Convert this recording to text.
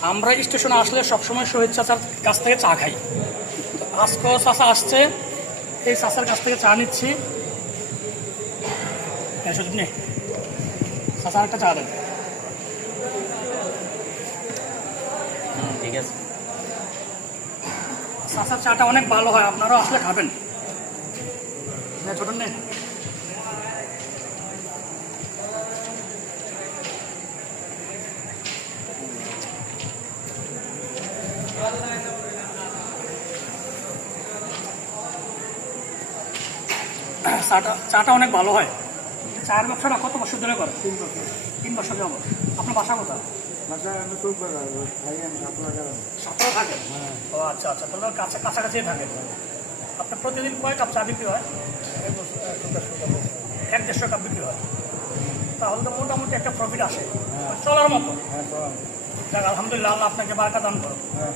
আমরা স্টেশনে আসলে সবসময় শহীদ চাচার কাছ থেকে চা খাই। তো আজকেও চাচা আসছে এই চাচার কাছ থেকে চা নিচ্ছি। হ্যাঁ চাচা একটা চা দেন। ঠিক আছে। চাচার চাটা অনেক ভালো হয় আপনারাও আসলে খাবেন। ছোট নেই চাটা চাটা অনেক ভালো হয়। চায়ের ব্যবসাটা কত বছর ধরে করে তিন বছর। তিন বছর যাব আপনার বাসা কোথায়? বাসায় আমি খুব বেড়া ভাই আমি আপনার কারণ সকালে থাকে? হ্যাঁ। ও আচ্ছা আচ্ছা। তাহলে কাছে কাছাকাছি থাকে। আপনার প্রতিদিন কয় কাপ চা বিক্রি হয়? এক দেড়শো কাপ বিক্রি হয়। তাহলে তো মোটামুটি একটা প্রফিট আসে। চলার মতো। হ্যাঁ যাক আলহামদুলিল্লাহ আল্লাহ আপনাকে বারকা দান করো হ্যাঁ।